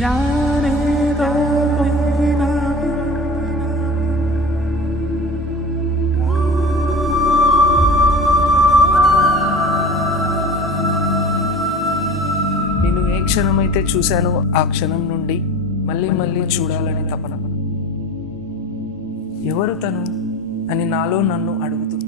ഞാനേതോ నేను ఏ క్షణమైతే చూశానో ఆ క్షణం నుండి మళ్ళీ మళ్ళీ చూడాలని తపన. ఎవరు తను అని నాలో నన్ను అడుగుతున్నా.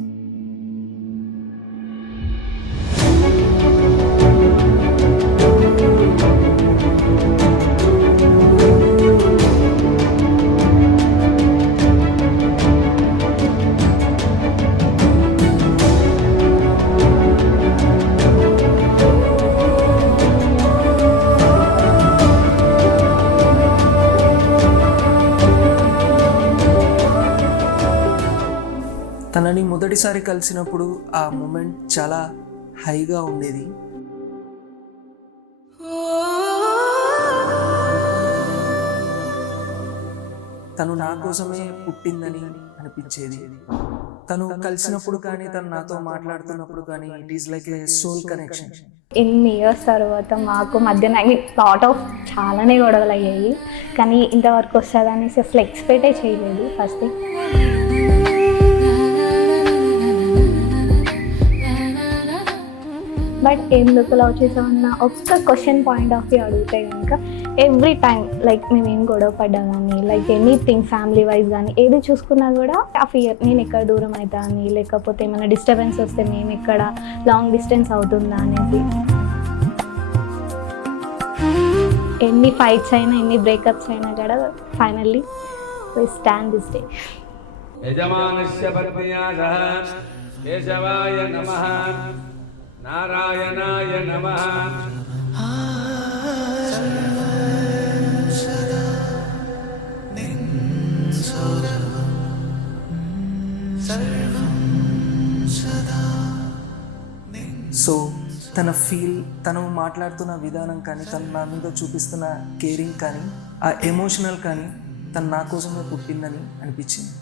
తనని మొదటిసారి కలిసినప్పుడు ఆ మూమెంట్ చాలా హైగా ఉండేది. తను నా కోసమే పుట్టిందని అనిపించేది. తను కలిసినప్పుడు కానీ తను నాతో మాట్లాడుతున్నప్పుడు కానీ it is like a soul connection. ఎన్ని ఇయర్స్ తర్వాత మాకు మధ్యన లాట్ ఆఫ్ చాలానే గొడవలు అయ్యాయి, కానీ ఇంతవరకు వస్తుంది అనేసి అసలు ఎక్స్పెక్టే చేయలేదు ఫస్ట్ థింగ్. బట్ ఎందుకు లవ్ చేసామన్న ఒక్క క్వశ్చన్ పాయింట్ ఆఫ్ వ్యూ అడిగితే కనుక ఎవ్రీ టైం లైక్ మేము ఏం గొడవ పడ్డా కానీ లైక్ ఎనీథింగ్ ఫ్యామిలీ వైజ్ కానీ ఏది చూసుకున్నా కూడా ఆ ఫియర్, నేను ఎక్కడ దూరం అవుతా అని, లేకపోతే ఏమైనా డిస్టర్బెన్స్ వస్తే మేము ఎక్కడ లాంగ్ డిస్టెన్స్ అవుతుందా అనేసి. ఎన్ని ఫైట్స్ అయినా ఎన్ని బ్రేకప్స్ అయినా కూడా finally we stand this day. యజమానస్య పత్న్యాసః కేశవాయ నమః నారాయణాయ నమః. సో తన ఫీల్, తను మాట్లాడుతున్న విధానం కానీ, తను నా మీద చూపిస్తున్న కేరింగ్ కానీ, ఆ ఎమోషనల్ కానీ తను నా కోసమే పుట్టిందని అనిపించింది.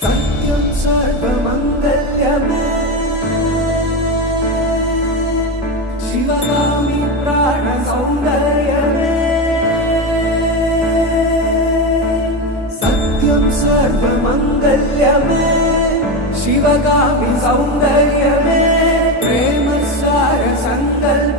सत्यं सर्वमङ्गल्यमे शिवगामि प्राणसौन्दर्यमे. सत्यं सर्वमङ्गल्यमे शिवगामि सौन्दर्यमे. प्रेमसार सङ्कल्प